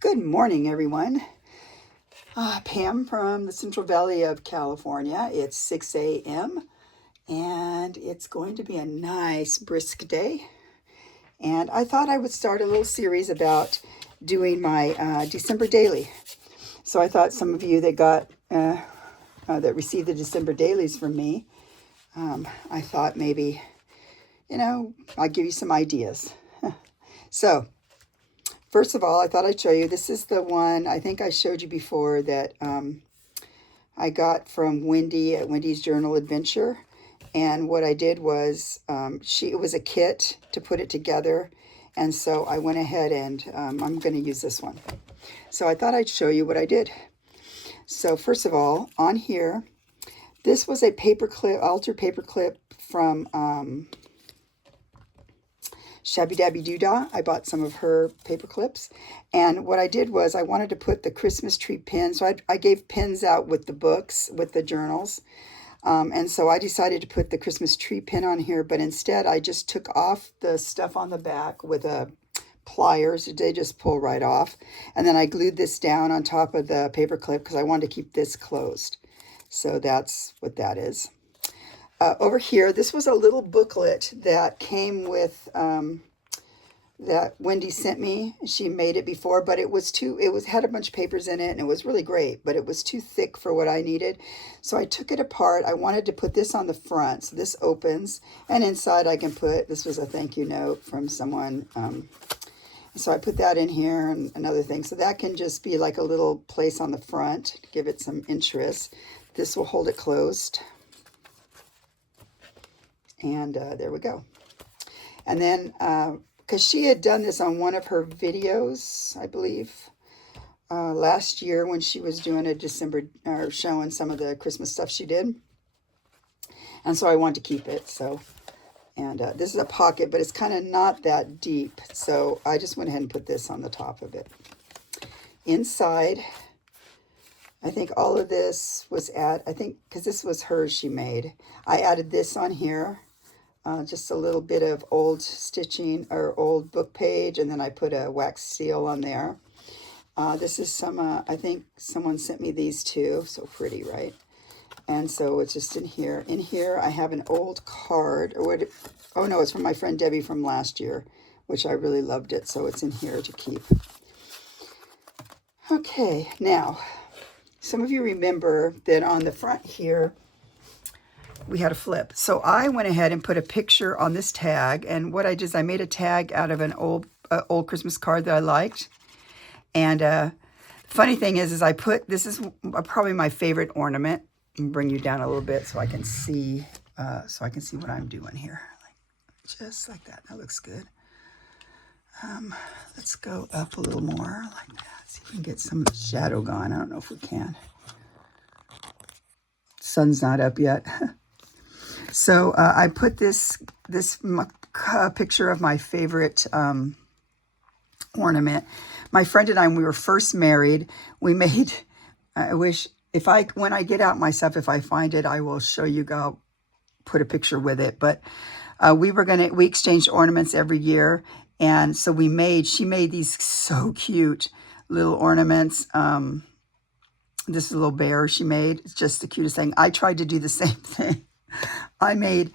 Good morning, everyone. Pam from the Central Valley of California. It's 6 a.m. and it's going to be a nice, brisk day. And I thought I would start a little series about doing my December daily. So I thought some of you that that received the December dailies from me, I thought maybe, I'd give you some ideas. So first of all, I thought I'd show you. This is the one I think I showed you before that I got from Wendy at Wendy's Journal Adventure. And what I did was, it was a kit to put it together. And so I went ahead and I'm going to use this one. So I thought I'd show you what I did. So first of all, on here, this was a paperclip, altered paperclip from Shabby Dabby Doodah. I bought some of her paper clips. And what I did was I wanted to put the Christmas tree pins. So I gave pins out with the books, with the journals. And so I decided to put the Christmas tree pin on here. But instead, I just took off the stuff on the back with pliers. They just pull right off. And then I glued this down on top of the paper clip because I wanted to keep this closed. So that's what that is. Over here, this was a little booklet that came with, that Wendy sent me. She made it before, but it had a bunch of papers in it, and it was really great, but it was too thick for what I needed. So I took it apart. I wanted to put this on the front. So this opens, and inside I can this was a thank you note from someone. So I put that in here and another thing. So that can just be like a little place on the front to give it some interest. This will hold it closed. And there we go. And then, because she had done this on one of her videos, I believe, last year when she was doing a December, or showing some of the Christmas stuff she did. And so I wanted to keep it. So, and this is a pocket, but it's kind of not that deep. So I just went ahead and put this on the top of it. Inside, I think all of this was because this was hers she made. I added this on here. Just a little bit of old stitching or old book page, and then I put a wax seal on there. This is some, I think someone sent me these too. So pretty, right? And so it's just in here. In here, I have an old card. Oh no, it's from my friend Debbie from last year, which I really loved it. So it's in here to keep. Okay, now, some of you remember that on the front here, we had a flip. So I went ahead and put a picture on this tag. And what I did is I made a tag out of an old Christmas card that I liked. And funny thing is this is probably my favorite ornament. I'll bring you down a little bit so I can see, what I'm doing here. Just like that. That looks good. Let's go up a little more like that. See if we can get some of the shadow gone. I don't know if we can. Sun's not up yet. So I put this picture of my favorite ornament. My friend and I, when we were first married, we made, when I get out my stuff, if I find it, I will show you, I'll put a picture with it. But we exchanged ornaments every year. And so she made these so cute little ornaments. This is a little bear she made. It's just the cutest thing. I tried to do the same thing. I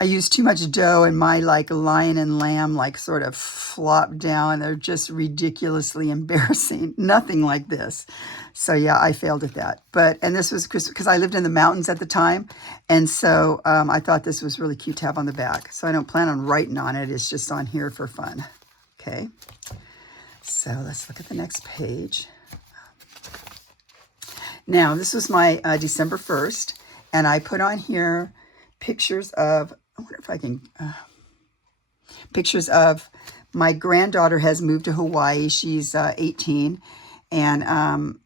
used too much dough, and my lion and lamb sort of flopped down. They're just ridiculously embarrassing. Nothing like this. So yeah, I failed at that. And this was because I lived in the mountains at the time. And so I thought this was really cute to have on the back. So I don't plan on writing on it. It's just on here for fun. Okay. So let's look at the next page. Now, this was my December 1st, and I put on here pictures of, I wonder if I can, pictures of my granddaughter has moved to Hawaii. She's 18, and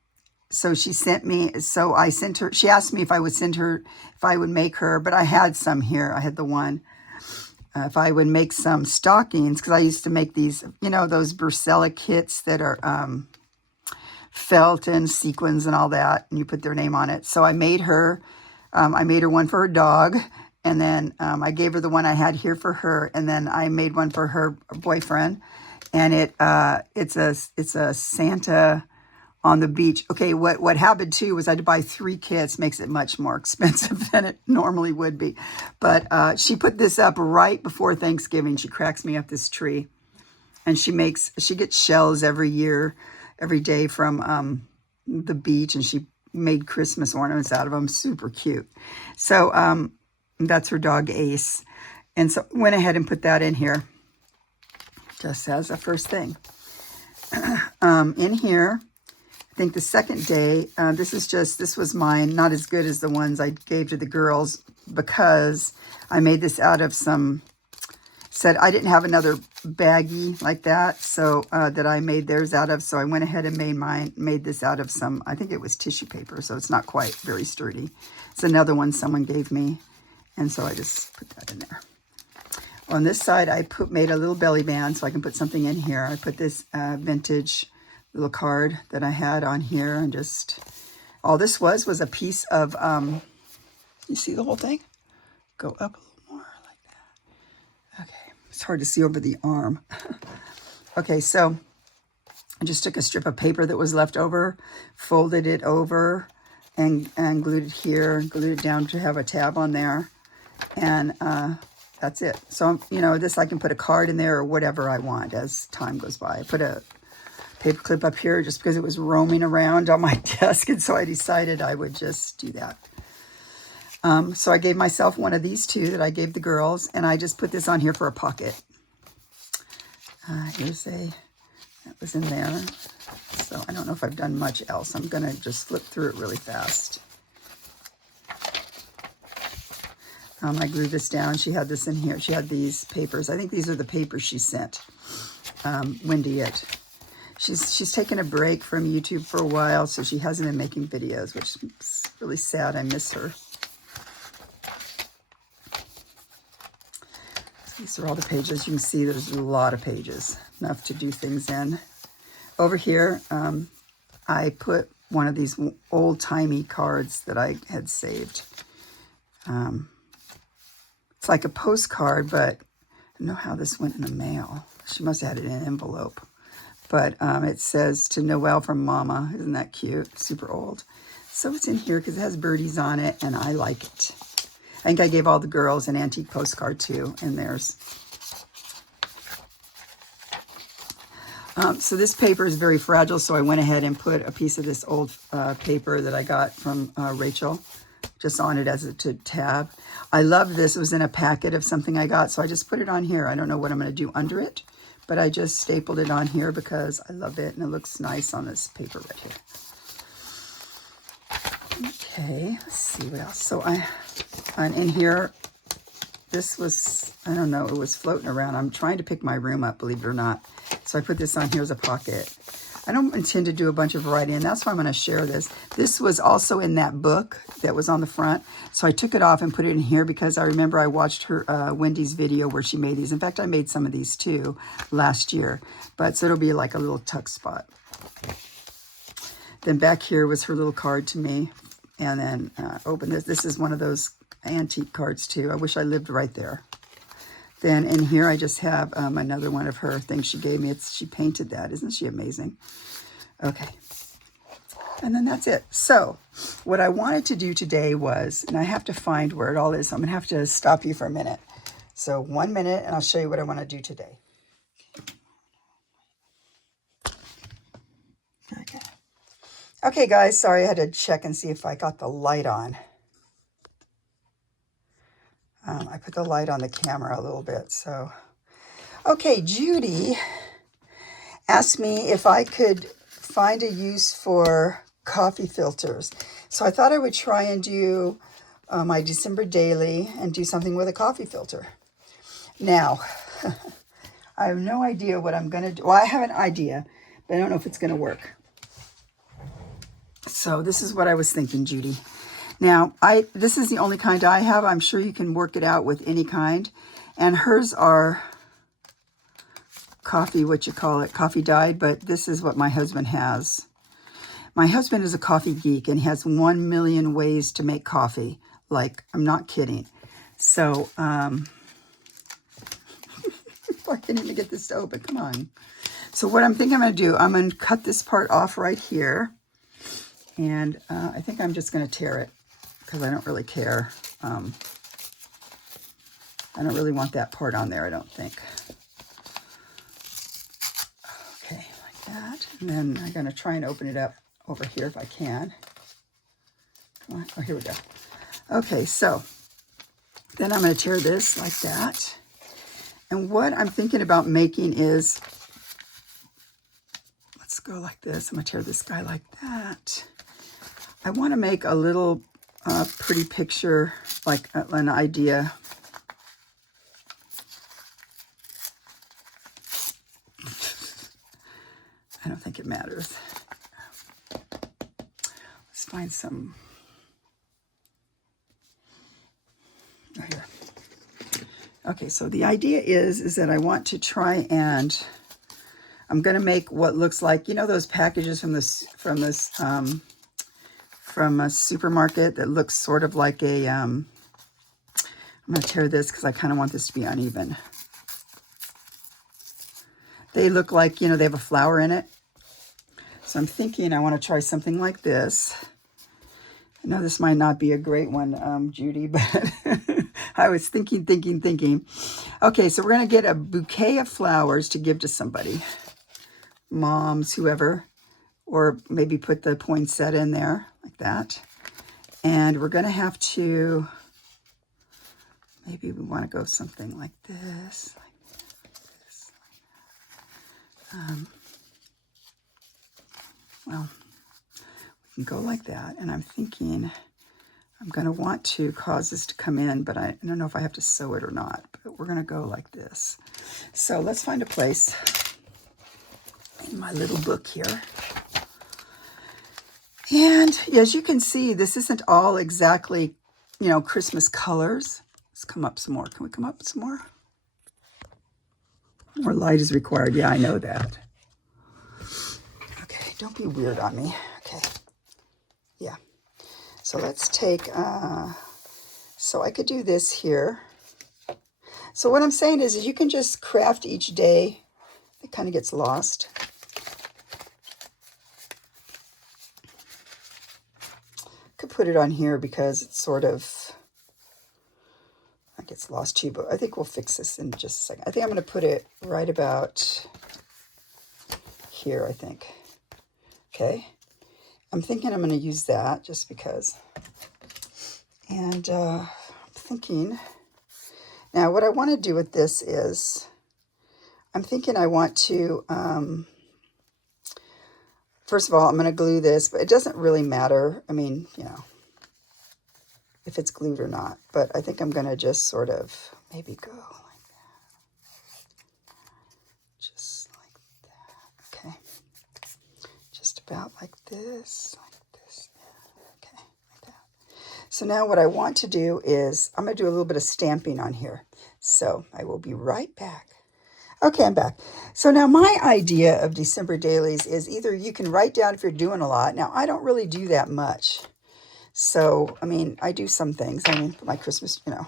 so she sent me, so I sent her, she asked me if I would make her, but I had some here. I had the one, if I would make some stockings, because I used to make these, those Brucella kits that are felt and sequins and all that, and you put their name on it. So I made her one for her dog, and then I gave her the one I had here for her, and then I made one for her boyfriend, and it's a Santa on the beach. Okay, what happened too was I had to buy 3 kits. Makes it much more expensive than it normally would be. But she put this up right before Thanksgiving. She cracks me up, this tree. And she gets shells every year, every day from the beach, and she made Christmas ornaments out of them. Super cute. So that's her dog Ace. And so went ahead and put that in here just as a first thing. In here, I think the second day, this was mine, not as good as the ones I gave to the girls, because I made this out of said I didn't have another baggie like that, so that I made theirs out of, so I went ahead and made this out of some, I think it was tissue paper, so it's not quite very sturdy. It's another one someone gave me, and so I just put that in there. On this side, I made a little belly band so I can put something in here. I put this vintage little card that I had on here, and just, all this was a piece of, you see the whole thing? Go up a little more like that. Okay, it's hard to see over the arm. Okay, so I just took a strip of paper that was left over, folded it over, and glued it here, glued it down to have a tab on there, and that's it. So, this, I can put a card in there or whatever I want as time goes by. I put a paper clip up here just because it was roaming around on my desk, and so I decided I would just do that. So I gave myself one of these 2 that I gave the girls, and I just put this on here for a pocket. That was in there. So I don't know if I've done much else. I'm going to just flip through it really fast. I glued this down. She had this in here. She had these papers. I think these are the papers she sent Wendy it. She's taken a break from YouTube for a while, so she hasn't been making videos, which is really sad. I miss her. So these are all the pages. You can see there's a lot of pages, enough to do things in. Over here, I put one of these old-timey cards that I had saved. It's like a postcard, but I don't know how this went in the mail. She must have had it in an envelope. But it says, "To Noelle from Mama." Isn't that cute? Super old. So it's in here because it has birdies on it, and I like it. I think I gave all the girls an antique postcard too, and theirs. So this paper is very fragile, so I went ahead and put a piece of this old paper that I got from Rachel just on it as a tab. I love this. It was in a packet of something I got, so I just put it on here. I don't know what I'm going to do under it, but I just stapled it on here because I love it, and it looks nice on this paper right here. Okay, let's see what else. So and in here, this was, I don't know, it was floating around. I'm trying to pick my room up, believe it or not. So I put this on here as a pocket. I don't intend to do a bunch of writing, and that's why I'm going to share this. This was also in that book that was on the front. So I took it off and put it in here because I remember I watched her Wendy's video where she made these. In fact, I made some of these too last year. But so it'll be like a little tuck spot. Then back here was her little card to me. And then open this. This is one of those antique cards too. I wish I lived right there. Then in here I just have another one of her things she gave me. She painted that. Isn't she amazing? Okay. And then that's it. So what I wanted to do today was, and I have to find where it all is. So I'm going to have to stop you for a minute. So 1 minute, and I'll show you what I want to do today. Okay. Okay, guys. Sorry, I had to check and see if I got the light on. I put the light on the camera a little bit, so. Okay, Judy asked me if I could find a use for coffee filters. So I thought I would try and do my December daily and do something with a coffee filter. Now, I have no idea what I'm going to do. Well, I have an idea, but I don't know if it's going to work. So this is what I was thinking, Judy. Now, this is the only kind I have. I'm sure you can work it out with any kind. And hers are coffee, coffee dyed, but this is what my husband has. My husband is a coffee geek, and he has 1 million ways to make coffee. Like, I'm not kidding. So, I can't even get this to open. Come on. So what I'm thinking I'm going to do, I'm going to cut this part off right here. And I think I'm just going to tear it because I don't really care. I don't really want that part on there, I don't think. Okay, like that. And then I'm going to try and open it up over here if I can. Come on. Oh, here we go. Okay, so then I'm going to tear this like that. And what I'm thinking about making is, let's go like this. I'm going to tear this guy like that. I want to make a little pretty picture, like an idea. I don't think it matters. Let's find some. Oh, here. Okay, so the idea is that I want to try and I'm going to make what looks like, you know, those packages from a supermarket that looks sort of like a. I'm going to tear this because I kind of want this to be uneven. They look like, you know, they have a flower in it. So I'm thinking I want to try something like this. I know this might not be a great one, Judy, but I was thinking. Okay, so we're going to get a bouquet of flowers to give to somebody. Moms, whoever. Or maybe put the poinsettia in there, like that. And we're going to have to, maybe we want to go something like this. Well, we can go like that. And I'm thinking I'm going to want to cause this to come in, but I don't know if I have to sew it or not. But we're going to go like this. So let's find a place in my little book here. And as you can see, this isn't all exactly, you know, Christmas colors. Let's come up some more. Can we come up some more? More light is required. Yeah, I know that. Okay, don't be weird on me. Okay. Yeah. So let's take, so I could do this here. So what I'm saying is you can just craft each day. It kind of gets lost. Could put it on here because it's sort of, it gets lost too, but I think we'll fix this in just a second. I think I'm going to put it right about here, I think. Okay. I'm thinking I'm going to use that just because. And I'm thinking, now what I want to do with this is, I'm thinking I want to, first of all, I'm going to glue this, but it doesn't really matter. I mean, you know, if it's glued or not, but I think I'm going to just sort of maybe go like that. Just like that. Okay. Just about like this, Okay, like that. So now what I want to do is, I'm going to do a little bit of stamping on here. So I will be right back. Okay, I'm back. So now my idea of December dailies is either you can write down if you're doing a lot. Now, I don't really do that much. So, I mean, I do some things. I mean, for my Christmas, you know.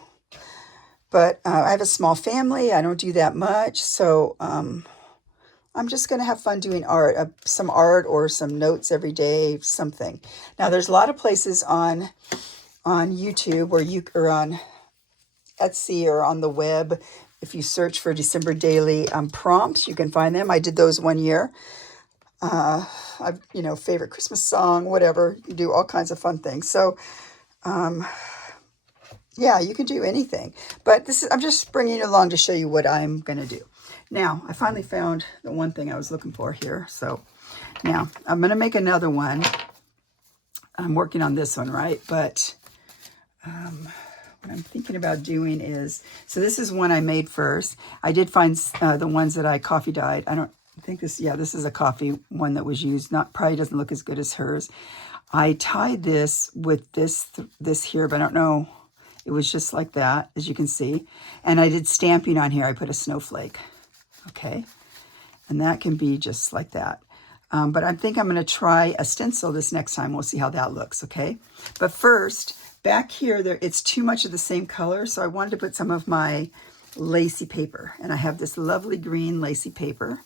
But I have a small family. I don't do that much. So, I'm just going to have fun doing art, some art or some notes every day, something. Now, there's a lot of places on YouTube where you, or on Etsy or on the web. If you search for December daily prompts, you can find them. I did those one year. I've, you know, favorite Christmas song, whatever. You can do all kinds of fun things. So, yeah, you can do anything. But this is, I'm just bringing you along to show you what I'm going to do. Now, I finally found the one thing I was looking for here. So now I'm going to make another one. I'm working on this one, right? But what I'm thinking about doing is, so this is one I made first. I did find the ones that I coffee dyed. I don't think this, yeah, this is a coffee one that was used. Not, probably doesn't look as good as hers. I tied this with this here, but I don't know. It was just like that, as you can see. And I did stamping on here. I put a snowflake. Okay. And that can be just like that. But I think I'm going to try a stencil this next time. We'll see how that looks. Okay. But first, back here, it's too much of the same color. So I wanted to put some of my lacy paper. And I have this lovely green lacy paper.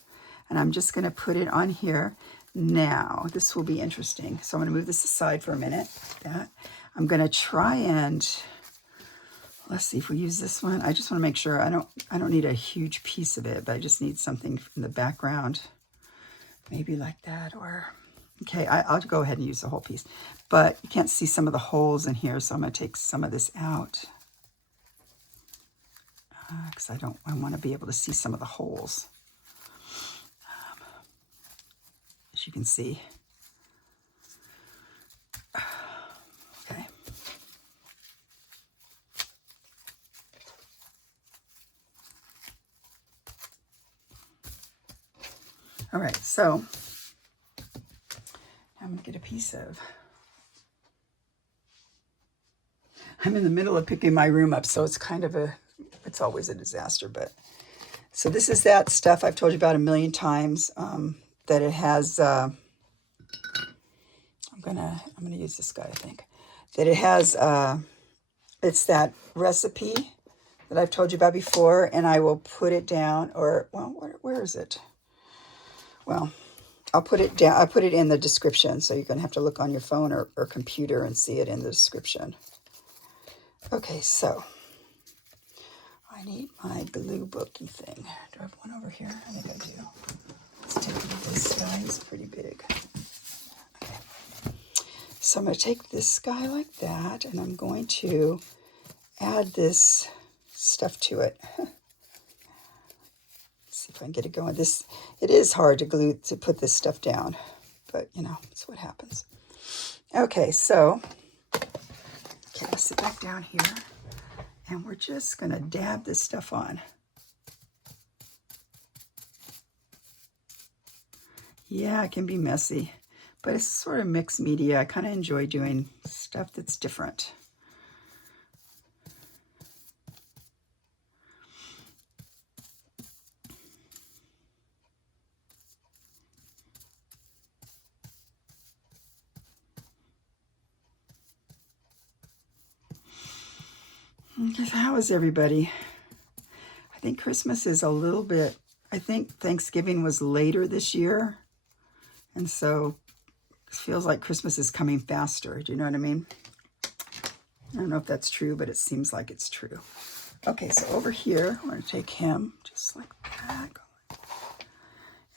And I'm just going to put it on here. Now, this will be interesting. So I'm going to move this aside for a minute. Like that. I'm going to try and, let's see if we use this one. I just want to make sure I don't need a huge piece of it, but I just need something in the background. Maybe like that, or, okay, I'll go ahead and use the whole piece. But you can't see some of the holes in here, so I'm going to take some of this out. Because I want to be able to see some of the holes. As you can see. Okay. All right, so I'm going to get a piece of, I'm in the middle of picking my room up, so it's kind of it's always a disaster, but, so this is that stuff I've told you about a million times, that it has, I'm gonna use this guy, I think, that it has, it's that recipe that I've told you about before, and I will put it down, or, well, where is it? Well, I'll put it down, I put it in the description, so you're going to have to look on your phone or computer and see it in the description. Okay, so I need my glue booky thing. Do I have one over here? I think I do. Let's take this guy, it's pretty big. Okay. So I'm going to take this guy like that, and I'm going to add this stuff to it. See if I can get it going. It is hard to put this stuff down, but you know, it's what happens. Okay, so I'll sit back down here, and we're just gonna dab this stuff on. Yeah, it can be messy, but it's sort of mixed media. I kind of enjoy doing stuff that's different. How is everybody? I think Christmas is a little bit, I think Thanksgiving was later this year. And so it feels like Christmas is coming faster. Do you know what I mean? I don't know if that's true, but it seems like it's true. Okay, so over here, I'm going to take him just like that.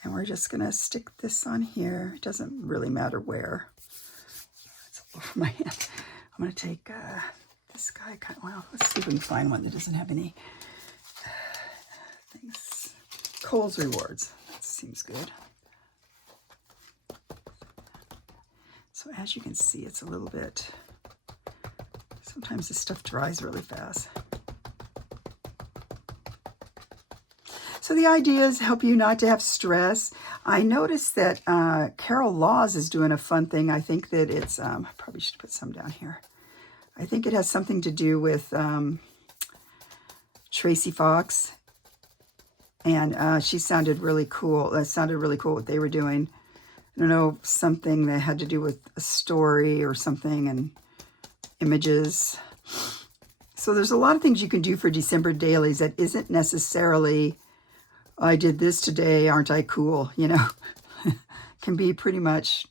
And we're just going to stick this on here. It doesn't really matter where. It's all over my hand. I'm going to take this guy. Well, let's see if we can find one that doesn't have any things. Kohl's Rewards. That seems good. So as you can see, it's a little bit, sometimes this stuff dries really fast. So the idea is help you not to have stress. I noticed that Carol Laws is doing a fun thing. I think that it's, I probably should put some down here. I think it has something to do with Tracy Fox. And she sounded really cool. That sounded really cool what they were doing. I don't know, something that had to do with a story or something and images. So there's a lot of things you can do for December dailies that isn't necessarily, I did this today, aren't I cool? You know, can be pretty much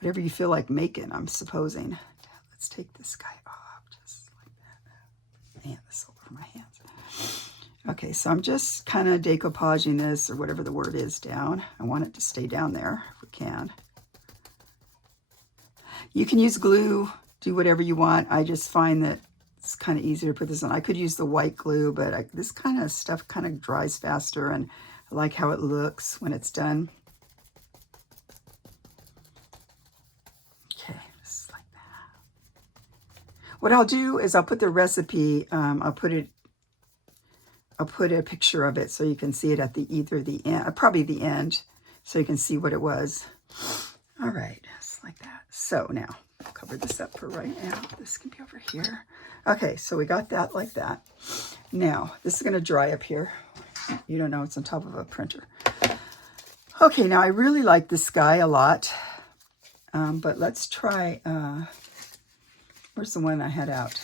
whatever you feel like making, I'm supposing. Let's take this guy off, just like that. Man, this is all over my hands. Okay, so I'm just kind of decoupaging this, or whatever the word is, down. I want it to stay down there, if we can. You can use glue, do whatever you want. I just find that it's kind of easier to put this on. I could use the white glue, but this kind of stuff kind of dries faster, and I like how it looks when it's done. Okay, just like that. What I'll do is I'll put the recipe, I'll put a picture of it so you can see it at either the end, probably the end, so you can see what it was. All right, just like that. So now, I'll cover this up for right now. This can be over here. Okay, so we got that like that. Now, this is gonna dry up here. You don't know, it's on top of a printer. Okay, now I really like this guy a lot, but let's try, where's the one I had out?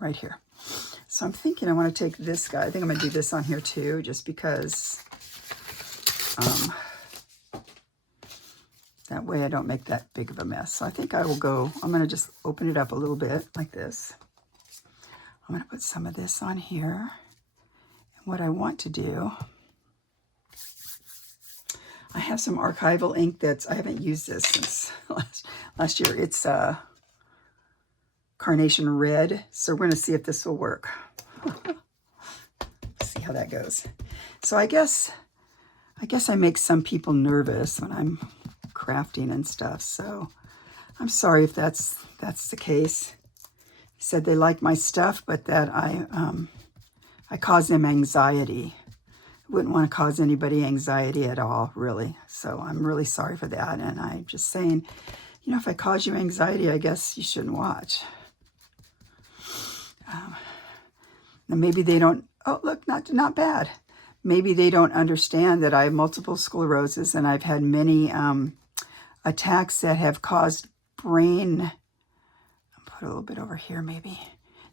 Right here. So I'm thinking I want to take this guy. I think I'm going to do this on here too, just because That way I don't make that big of a mess. So I think I will go, I'm going to just open it up a little bit like this. I'm going to put some of this on here. And what I want to do, I have some archival ink that's, I haven't used this since last year. It's Carnation Red. So we're going to see if this will work. See how that goes. So I guess I make some people nervous when I'm crafting and stuff. So I'm sorry if that's the case. He said they like my stuff, but that I cause them anxiety. I wouldn't want to cause anybody anxiety at all, really. So I'm really sorry for that. And I'm just saying, you know, if I cause you anxiety, I guess you shouldn't watch. And maybe they don't, oh, look, not bad. Maybe they don't understand that I have multiple sclerosis and I've had many attacks that have caused brain, I'll put a little bit over here maybe,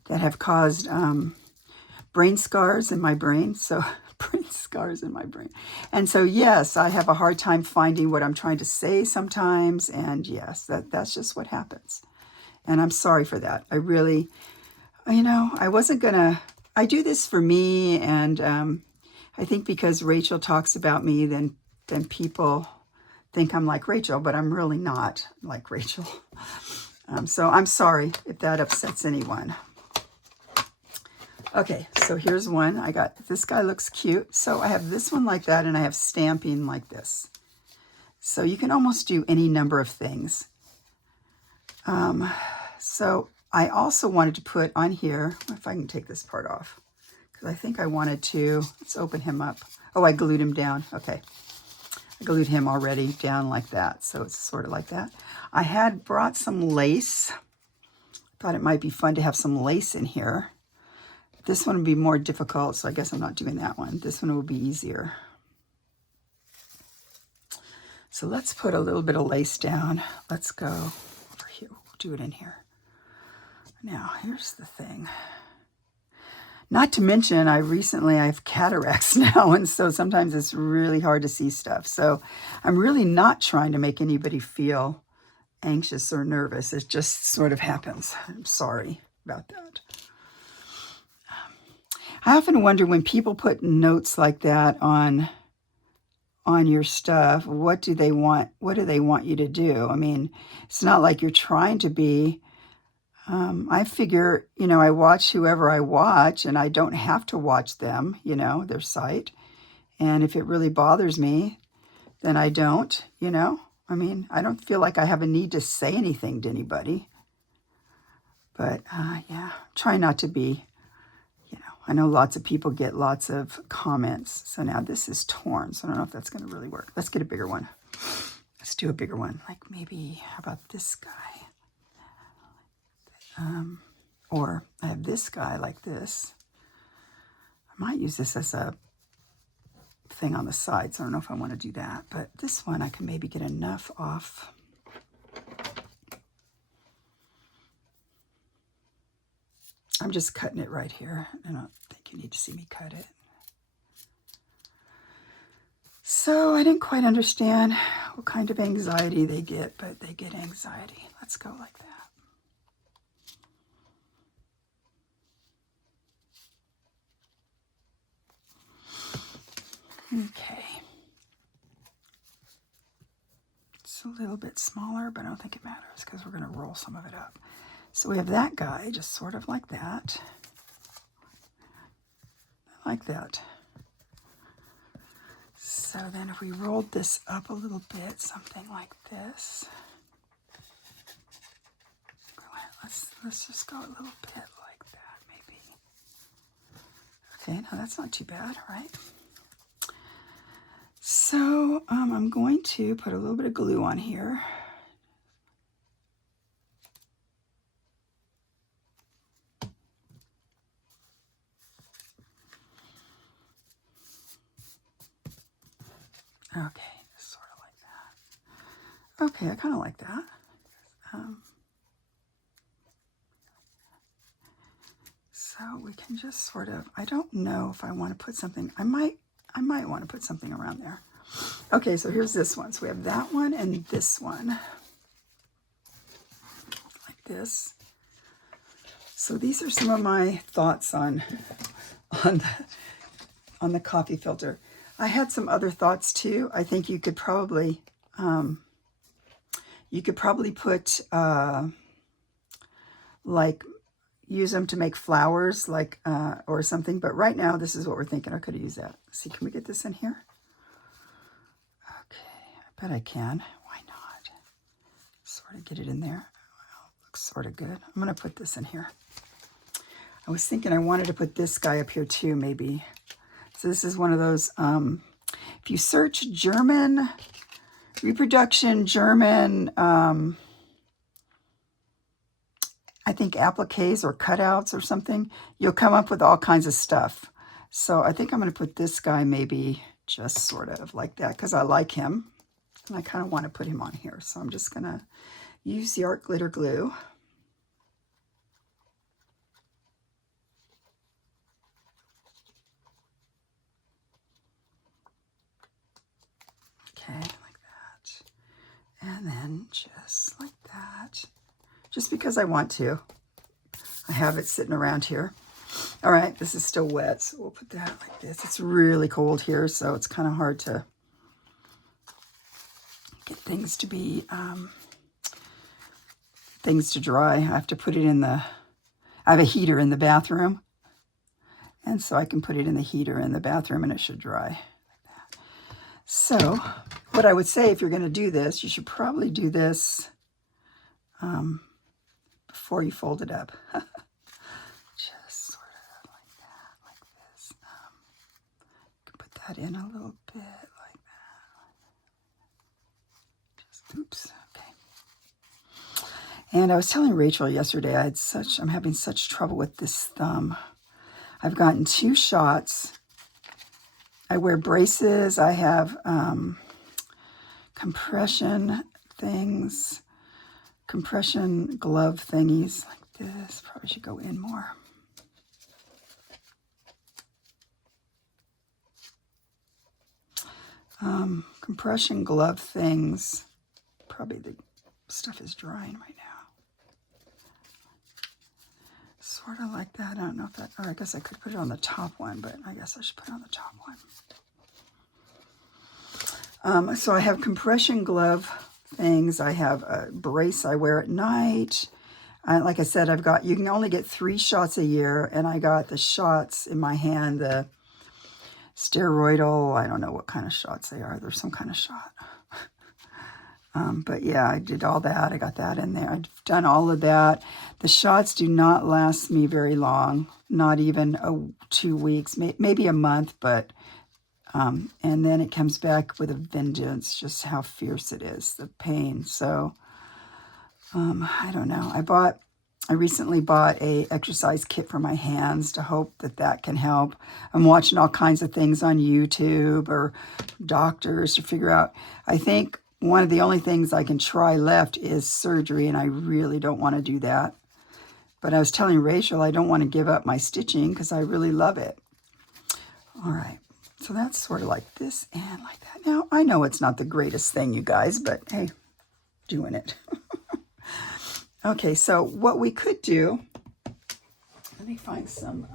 that have caused brain scars in my brain. So brain scars in my brain. And so, yes, I have a hard time finding what I'm trying to say sometimes. And yes, that's just what happens. And I'm sorry for that. I really, you know, I wasn't going to, I do this for me. And I think because Rachel talks about me, then people think I'm like Rachel, but I'm really not like Rachel. So I'm sorry if that upsets anyone. Okay, so here's one. I got, this guy looks cute. So I have this one like that, and I have stamping like this. So you can almost do any number of things. So I also wanted to put on here, if I can take this part off, because I think I wanted to, let's open him up. Oh, I glued him down. Okay. I glued him already down like that. So it's sort of like that. I had brought some lace. Thought it might be fun to have some lace in here. This one would be more difficult, so I guess I'm not doing that one. This one will be easier. So let's put a little bit of lace down. Let's go over here. We'll do it in here. Now, here's the thing. Not to mention, I have cataracts now, and so sometimes it's really hard to see stuff. So I'm really not trying to make anybody feel anxious or nervous. It just sort of happens. I'm sorry about that. I often wonder when people put notes like that on your stuff, what do they want? What do they want you to do? I mean, it's not like you're trying to be. I figure, you know, I watch whoever I watch, and I don't have to watch them, you know, their site. And if it really bothers me, then I don't, you know. I mean, I don't feel like I have a need to say anything to anybody. But, yeah, try not to be. I know lots of people get lots of comments. So now this is torn. So I don't know if that's going to really work. Let's get a bigger one. Let's do a bigger one. Like maybe, how about this guy? Or I have this guy like this. I might use this as a thing on the side. So I don't know if I want to do that. But this one I can maybe get enough off. I'm just cutting it right here. I don't think you need to see me cut it. So I didn't quite understand what kind of anxiety they get, but they get anxiety. Let's go like that. Okay. It's a little bit smaller, but I don't think it matters because we're going to roll some of it up. So we have that guy just sort of like that. Like that. So then if we rolled this up a little bit, something like this. Let's just go a little bit like that, maybe. Okay, now that's not too bad, right? So I'm going to put a little bit of glue on here. Okay, just sort of like that. Okay, I kind of like that. So we can just sort of, I don't know if I want to put something, I might want to put something around there. Okay, so here's this one. So we have that one and this one. Like this. So these are some of my thoughts on the coffee filter. I had some other thoughts too. I think you could probably put like use them to make flowers, like or something. But right now, this is what we're thinking. I could use that. See, can we get this in here? Okay, I bet I can. Why not? Sort of get it in there. Well, looks sort of good. I'm gonna put this in here. I was thinking I wanted to put this guy up here too, maybe. So this is one of those, if you search German, reproduction, German, I think appliques or cutouts or something, you'll come up with all kinds of stuff. So I think I'm going to put this guy maybe just sort of like that because I like him. And I kind of want to put him on here. So I'm just going to use the art glitter glue. Okay, like that. And then just like that. Just because I want to. I have it sitting around here. All right, this is still wet, so we'll put that like this. It's really cold here, so it's kind of hard to get things to be, things to dry. I have to put it in the, I have a heater in the bathroom, and so I can put it in the heater in the bathroom and it should dry like that. So what I would say, if you're going to do this, you should probably do this before you fold it up. Just sort of like that, like this. You can put that in a little bit like that. Just, oops, okay. And I was telling Rachel yesterday, I'm having such trouble with this thumb. I've gotten 2 shots. I wear braces. I have compression things, compression glove thingies like this. Probably should go in more. Compression glove things. Probably the stuff is drying right now. Sort of like that. I don't know if that, or I guess I could put it on the top one, but I guess I should put it on the top one. So I have compression glove things. I have a brace I wear at night. Like I said, you can only get 3 shots a year, and I got the shots in my hand, the steroidal, I don't know what kind of shots they are. There's some kind of shot. But yeah, I did all that. I got that in there. I've done all of that. The shots do not last me very long, not even 2 weeks, maybe a month, but and then it comes back with a vengeance, just how fierce it is, the pain. So I don't know. I recently bought a exercise kit for my hands to hope that can help. I'm watching all kinds of things on YouTube or doctors to figure out. I think one of the only things I can try left is surgery, and I really don't want to do that. But I was telling Rachel I don't want to give up my stitching because I really love it. All right. So that's sort of like this and like that. Now, I know it's not the greatest thing, you guys, but hey, doing it. Okay, so what we could do, let me find some,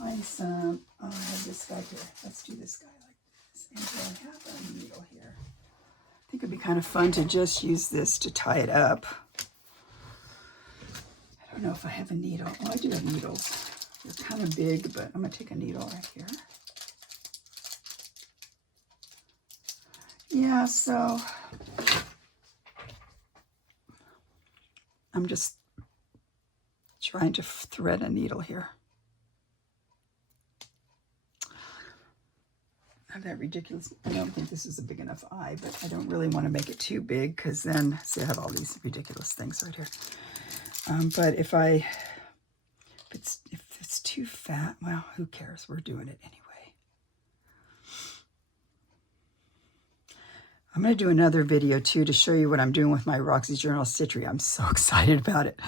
I have this guy here. Let's do this guy like this. And I have a needle here. I think it'd be kind of fun to just use this to tie it up. I don't know if I have a needle. Well, I do have needles. They're kind of big, but I'm going to take a needle right here. Yeah, so I'm just trying to thread a needle here. I have that ridiculous, I don't think this is a big enough eye, but I don't really want to make it too big because then, see, I have all these ridiculous things right here. But if it's too fat, well, who cares? We're doing it anyway. I'm going to do another video too to show you what I'm doing with my Roxy Journal Stitchery. I'm so excited about it.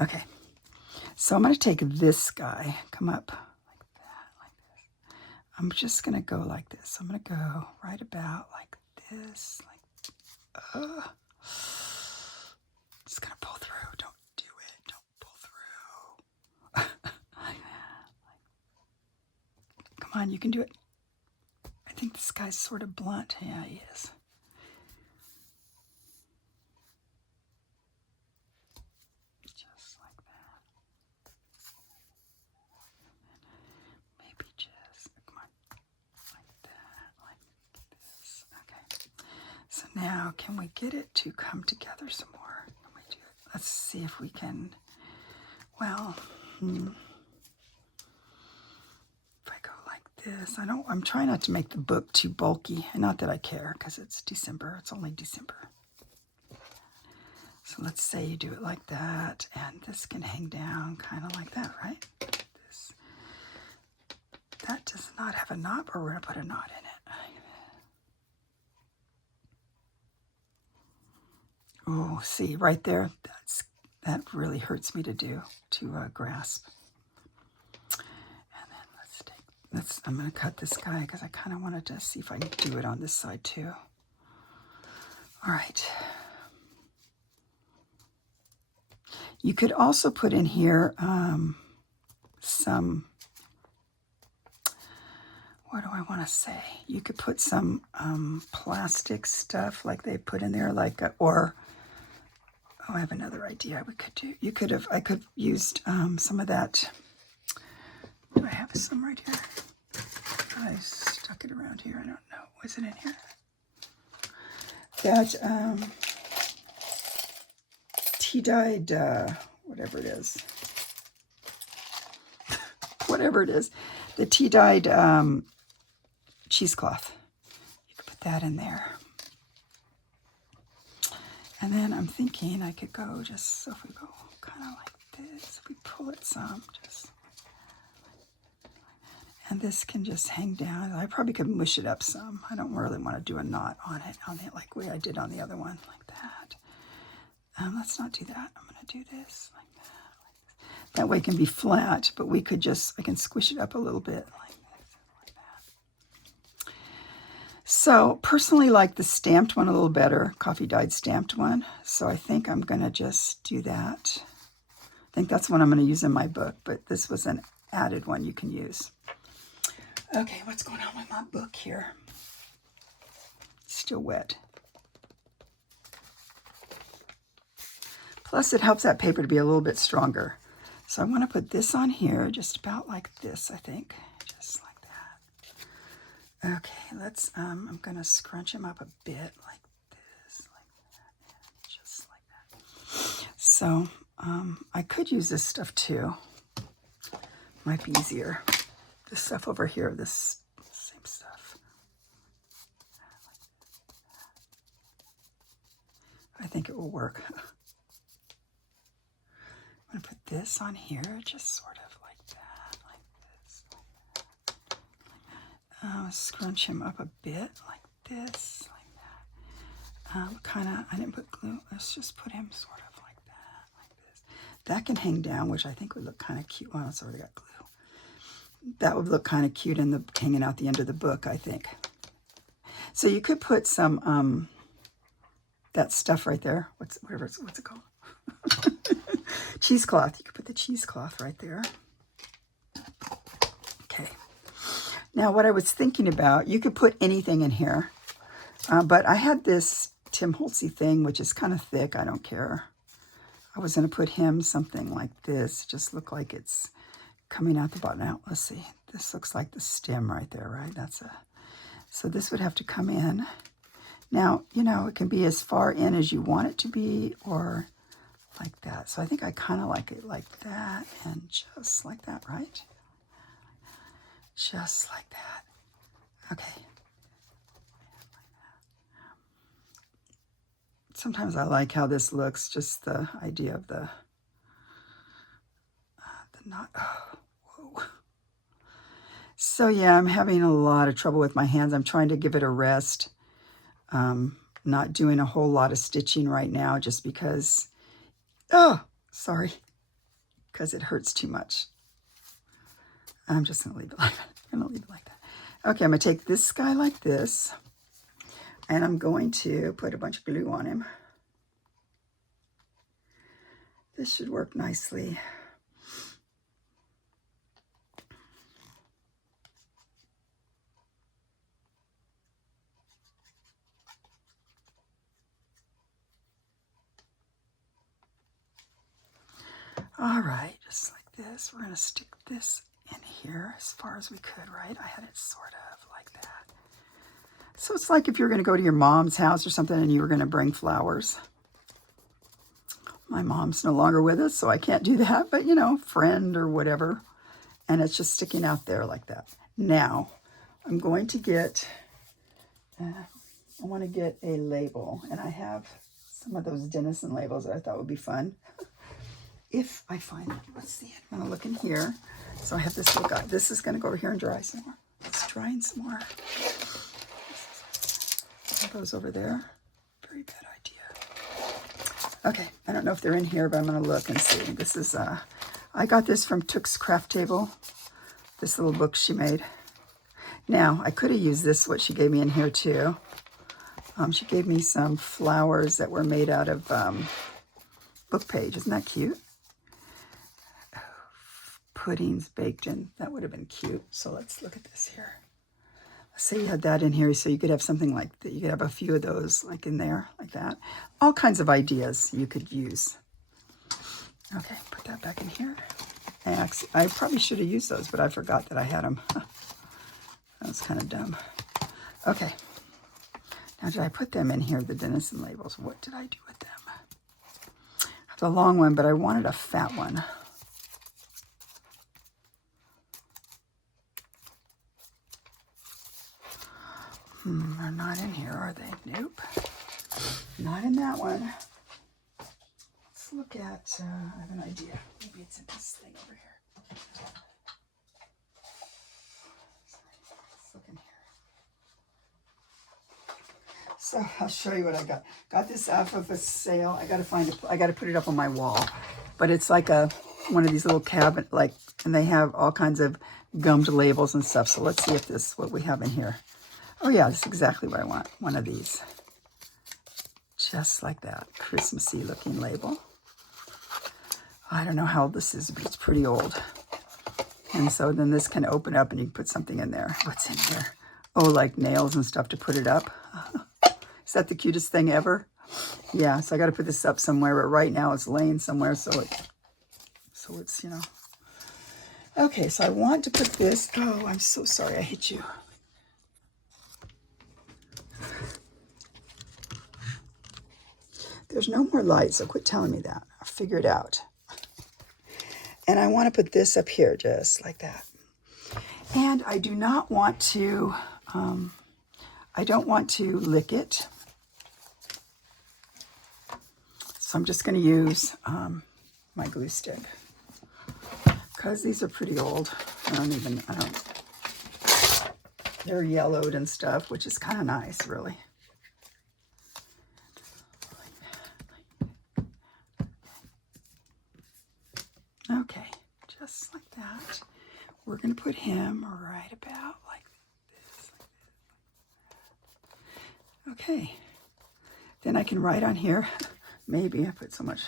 Okay, so I'm going to take this guy, come up like that, like this. I'm just going to go like this. I'm going to go right about like this. Just going to pull through. Don't do it. Don't pull through. Come on, you can do it. I think this guy's sort of blunt. Yeah, he is. Just like that. Maybe just, come on, like that, like this. Okay. So now, can we get it to come together some more? Can we do it? Let's see if we can, well, if I go like this, I'm trying not to make the book too bulky. Not that I care, because it's December. It's only December. So let's say you do it like that, and this can hang down kind of like that, right? This. That does not have a knot, or we're going to put a knot in it. Oh, see, right there, that really hurts me to do, to grasp. And then I'm going to cut this guy, because I kind of wanted to see if I can do it on this side too. All right. You could also put in here some, what do I want to say? You could put some plastic stuff like they put in there, like, oh, I have another idea we could do. I could have used some of that. Do I have some right here? I stuck it around here. I don't know. Was it in here? That tea-dyed, whatever it is. Whatever it is. The tea-dyed cheesecloth. You could put that in there. And then I'm thinking I could go just, so if we go kind of like this, if we pull it some, just, and this can just hang down. I probably could mush it up some. I don't really want to do a knot on it like way I did on the other one, like that. Let's not do that. I'm going to do this like that. That way it can be flat, but I can squish it up a little bit like this, like that. So personally like the stamped one a little better, coffee dyed stamped one. So I think I'm going to just do that. I think that's what I'm going to use in my book, but this was an added one you can use. Okay, what's going on with my book here? It's still wet. Plus it helps that paper to be a little bit stronger. So I want to put this on here just about like this, I think. Just like that. Okay, I'm going to scrunch him up a bit like this, like that, just like that. So I could use this stuff too. Might be easier. This stuff over here, this same stuff. I think it will work. I'm going to put this on here, just sort of like that, like this. Scrunch him up a bit, like this, like that. I didn't put glue. Let's just put him sort of like that, like this. That can hang down, which I think would look kind of cute. Well, it's already got glue. That would look kind of cute hanging out the end of the book, I think. So you could put some, that stuff right there. What's it called? Cheesecloth. You could put the cheesecloth right there. Okay. Now what I was thinking about, you could put anything in here. But I had this Tim Holtzy thing, which is kind of thick. I don't care. I was going to put him something like this. Just look like it's coming out the bottom. Now, let's see. This looks like the stem right there, right? So this would have to come in. Now, it can be as far in as you want it to be, or like that. So I think I kind of like it like that, and just like that, right? Just like that. Okay. Sometimes I like how this looks, just the idea of the knot. Oh, whoa. So yeah, I'm having a lot of trouble with my hands. I'm trying to give it a rest. Not doing a whole lot of stitching right now just because, because it hurts too much. I'm just going to leave it like that. I'm going to leave it like that. Okay, I'm going to take this guy like this, and I'm going to put a bunch of glue on him. This should work nicely. All right, just like this. We're going to stick this in here as far as we could, right? I had it sort of like that. So it's like if you're going to go to your mom's house or something and you were going to bring flowers. My mom's no longer with us, so I can't do that, but you know, friend or whatever. And it's just sticking out there like that. Now, I'm going to get, I want to get a label, and I have some of those Denison labels that I thought would be fun. If I find it, let's see, I'm going to look in here. So I have this little guy. This is going to go over here and dry some more. It's drying some more. Put those over there. Very bad idea. Okay, I don't know if they're in here, but I'm going to look and see. This is, I got this from Took's Craft Table, this little book she made. Now, I could have used this, what she gave me in here too. She gave me some flowers that were made out of book page. Isn't that cute? Puddings baked in. That would have been cute. So let's look at this here. Let's say you had that in here, so you could have something like that. You could have a few of those like in there, like that. All kinds of ideas you could use. Okay, put that back in here. And actually, I probably should have used those, but I forgot that I had them. That was kind of dumb. Okay. Now, did I put them in here, the Denison labels? What did I do with them? I have the long one, but I wanted a fat one. They're not in here, are they? Nope. Not in that one. Let's look at, I have an idea. Maybe it's in this thing over here. Let's look in here. So I'll show you what I got. Got this off of a sale. I got to put it up on my wall. But it's like one of these little cabinet, like, and they have all kinds of gummed labels and stuff. So let's see if this, what we have in here. Oh yeah, that's exactly what I want. One of these. Just like that. Christmassy looking label. I don't know how old this is, but it's pretty old. And so then this can open up and you can put something in there. What's in here? Oh, like nails and stuff to put it up. Is that the cutest thing ever? Yeah, so I got to put this up somewhere, but right now it's laying somewhere, so it's, you know. Okay, so I want to put this. Oh, I'm so sorry I hit you. There's no more light, so quit telling me that. I'll figure it out. And I want to put this up here, just like that. And I do not want to, I don't want to lick it. So I'm just going to use my glue stick. Because these are pretty old. They're yellowed and stuff, which is kind of nice, really. Okay, just like that. We're going to put him right about like this. Okay. Then I can write on here. Maybe I put so much.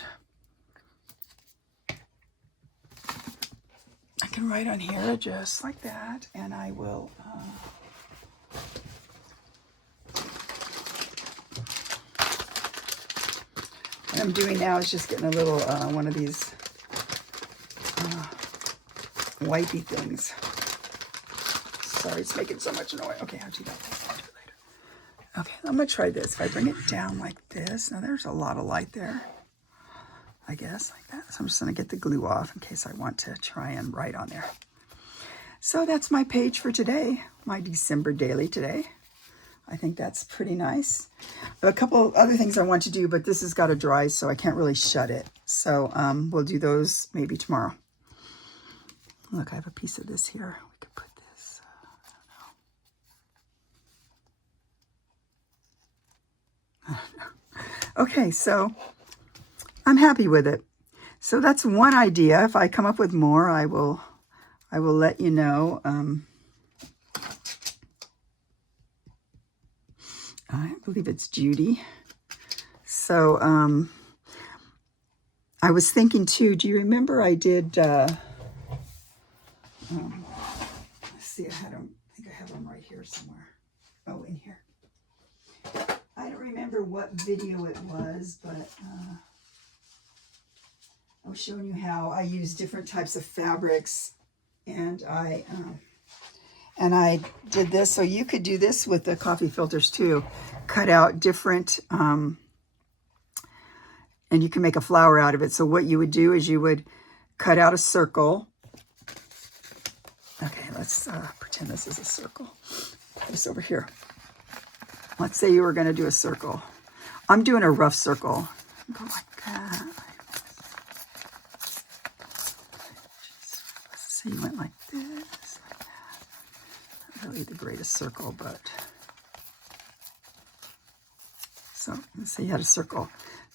I can write on here just like that, and I will. What I'm doing now is just getting a little one of these wipey things. Sorry, it's making so much noise. Okay, I'll do that later. I'll do it later. Okay, I'm going to try this. If I bring it down like this, now there's a lot of light there, I guess, like that. So I'm just going to get the glue off in case I want to try and write on there. So that's my page for today, my December daily today. I think that's pretty nice. A couple other things I want to do, but this has got to dry, so I can't really shut it. So we'll do those maybe tomorrow. Look, I have a piece of this here. We could put this, I don't know. Okay, so I'm happy with it. So that's one idea. If I come up with more, I will let you know. believe it's Judy. So I was thinking too, do you remember I did, let's see, I think I have them right here somewhere. Oh, in here. I don't remember what video it was, but I was showing you how I use different types of fabrics, and I did this. So you could do this with the coffee filters too. Cut out different, and you can make a flower out of it. So what you would do is you would cut out a circle. Okay, let's pretend this is a circle. Put this over here. Let's say you were going to do a circle. I'm doing a rough circle. Go like that. Let's say you went like this, like that. Not really the greatest circle, but so let's say you had a circle.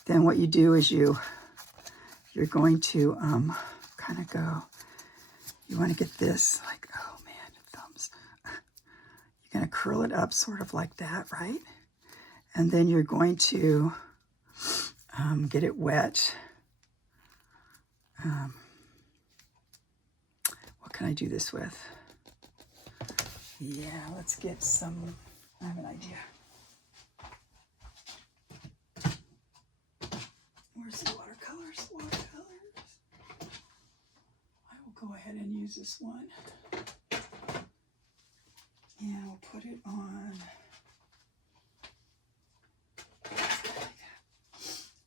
Then what you do is you're going to kind of go. You want to get this like, oh man, thumbs. You're going to curl it up sort of like that, right? And then you're going to get it wet. What can I do this with? Yeah, let's get some, I have an idea. Where's the watercolors? I will go ahead and use this one. And we'll put it on.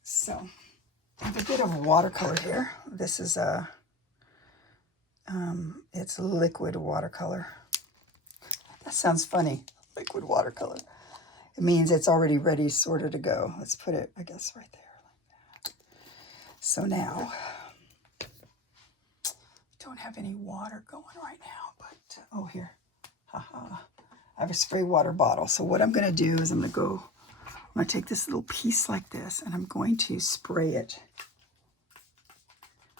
So I have a bit of watercolor here. This is it's liquid watercolor. That sounds funny, liquid watercolor. It means it's already ready sort of to go. Let's put it, I guess, right there like that. So now, don't have any water going right now, but, oh, here. Haha. I have a spray water bottle. So what I'm going to do is I'm going to take this little piece like this, and I'm going to spray it.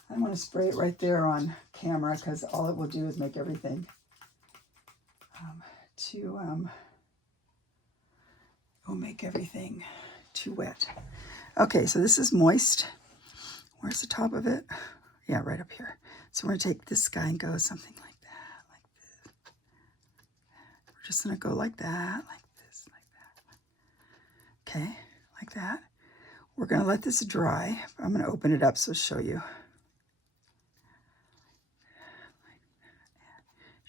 I want to spray it right there on camera because all it will do is make everything it'll make everything too wet. Okay, so this is moist. Where's the top of it? Yeah, right up here. So we're going to take this guy and go something like that, like this. We're just going to go like that, like this, like that. Okay, like that. We're going to let this dry. I'm going to open it up so I'll show you.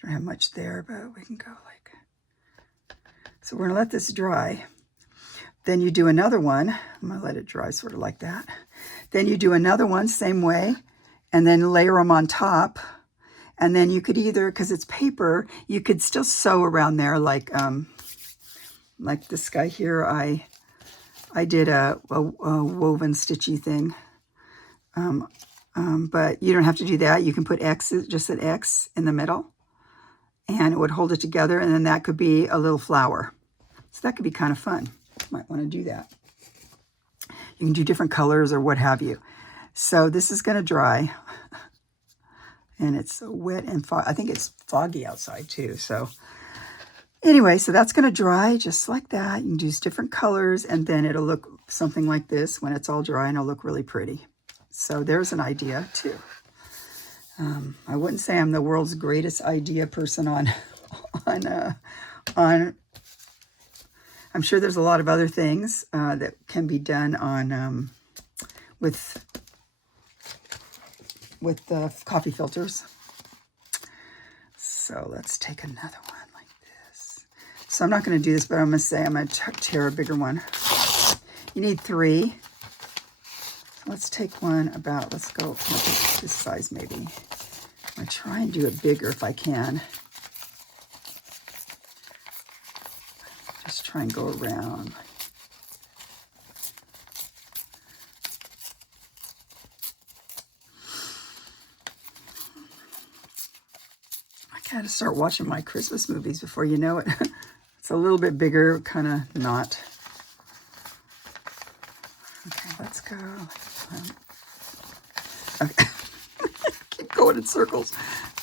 Don't have much there, but we can go like. So we're going to let this dry. Then you do another one. I'm going to let it dry sort of like that. Then you do another one, same way, and then layer them on top. And then you could either, because it's paper, you could still sew around there like this guy here. I did a woven stitchy thing. But you don't have to do that. You can put X, just an X in the middle, and it would hold it together, and then that could be a little flower. So that could be kind of fun. Might want to do that. You can do different colors or what have you. So this is going to dry, and it's wet and I think it's foggy outside too. So anyway, so that's going to dry just like that. You can use different colors, and then it'll look something like this when it's all dry, and it'll look really pretty. So there's an idea too. I wouldn't say I'm the world's greatest idea person on. I'm sure there's a lot of other things that can be done on with the coffee filters. So let's take another one like this. So I'm not going to do this, but I'm going to say I'm going to tear a bigger one. You need 3. Let's take one about, let's go this size maybe. I'm going to try and do it bigger if I can. Just try and go around. I gotta start watching my Christmas movies before you know it. It's a little bit bigger, kind of not. Okay, let's go. Okay. Keep going in circles.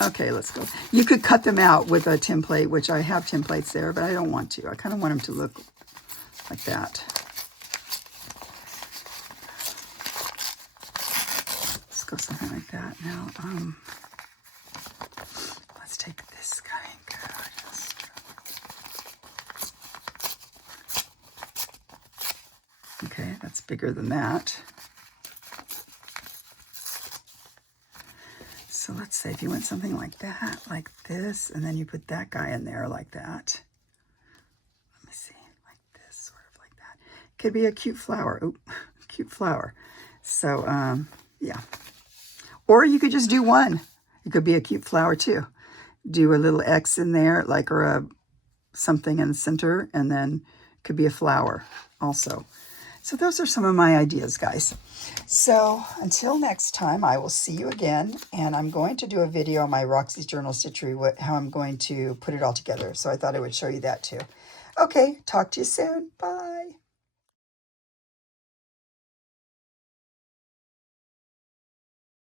Okay, let's go. You could cut them out with a template, which I have templates there, but I don't want to. I kind of want them to look like that. Let's go something like that. Now, let's take this guy. Okay, that's bigger than that. So let's say if you went something like that, like this, and then you put that guy in there like that. Let me see, like this, sort of like that. Could be a cute flower. Oop, cute flower. So, yeah. Or you could just do one. It could be a cute flower too. Do a little X in there, like, or a something in the center, and then it could be a flower also. So those are some of my ideas, guys. So until next time, I will see you again. And I'm going to do a video on my Roxy's Journal Stitchery, how I'm going to put it all together. So I thought I would show you that too. Okay, talk to you soon. Bye.